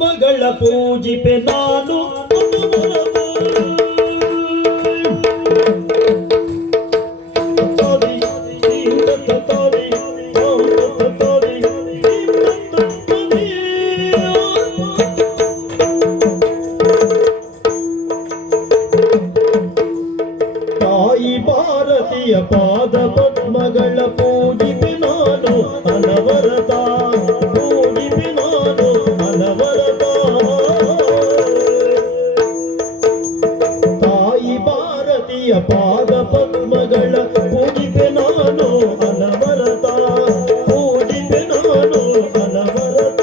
ಪದ್ಮಗಳ ಪೂಜಿಪೆ ನಾನು ತಾಯಿ ಭಾರತೀಯ ಪಾದ ಪದ್ಮಗಳ ಪೂಜಿಪೆ ನಾನು ಅನವರತ ಪೂಜಿಪೆ ನಾನು ಅನವರತ ತಾಯಿ ಭಾರತೀಯ ಪಾದ ಪದ್ಮಗಳ ಪೂಜಿಪೆ ನಾನು ಅನವರತ ಪೂಜಿಪೆ ನಾನು ಅನವರತ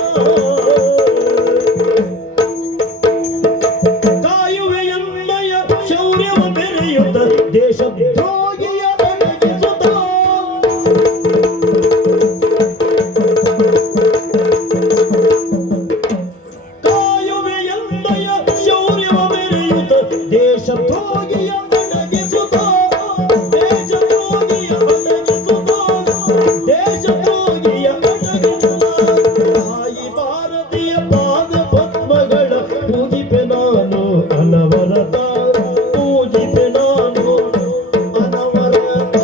ಕಾಯುವೆಯನ್ನಯ ಶೌರ್ಯವ ಬೆರೆಯುತ್ತ ದೇಶದ್ರೋಹಿಯ ಅಡಗಿಸುತ್ತ ಕಾಯುವೆಯನ್ನಯ ಶೌರ್ಯವ ಬೆರೆಯುತ್ತ ದೇಶದ್ರೋಹಿಯ ಅಡಗಿಸುತ್ತ ದೇಶದ್ರೋಹಿಯ ಅಡಗಿಸುತ್ತ ದೇಶದ್ರೋಹಿಯ ಅಡಗಿಸುತ್ತ ತಾಯಿ ಭಾರತೀಯ ಪಾದ ಪದ್ಮಗಳ ಪೂಜಿಪೆ ನಾನು ಅನವರತ ಪೂಜಿಪೆ ನಾನು ಅನವರತ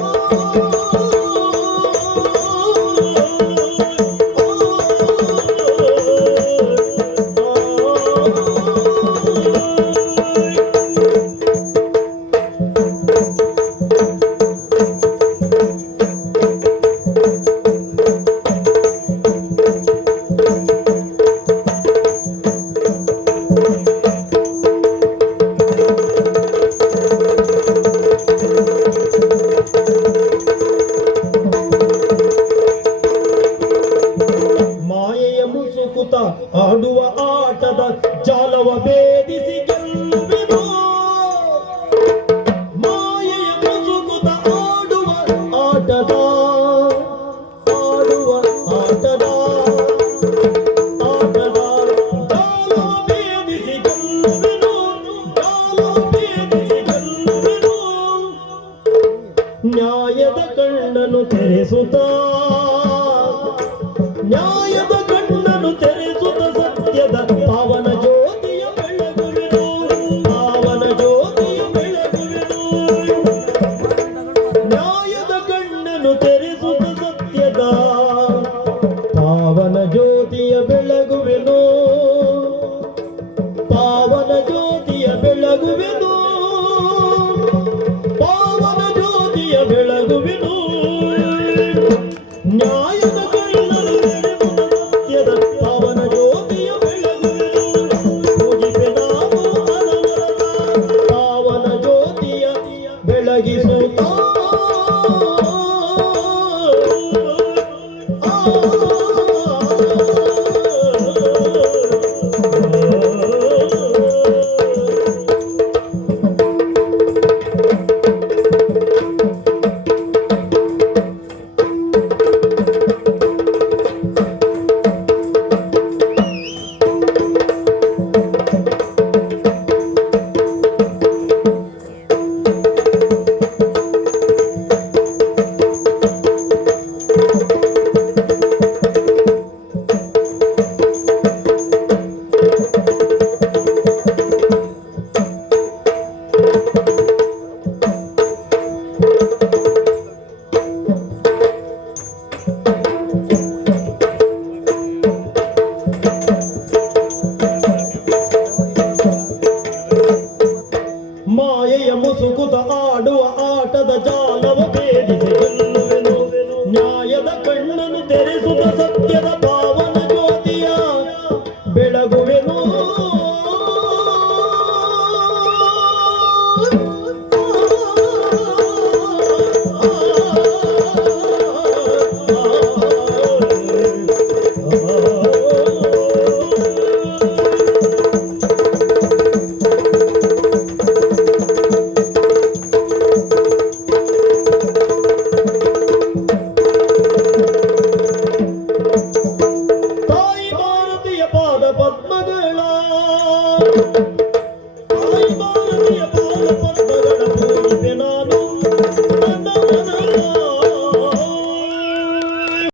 ಮಾಯೆಯ ಮುಸುಕುತ ಆಡುವ ಆಟದ ಜಾಲವ ಭೇದಿಸಿ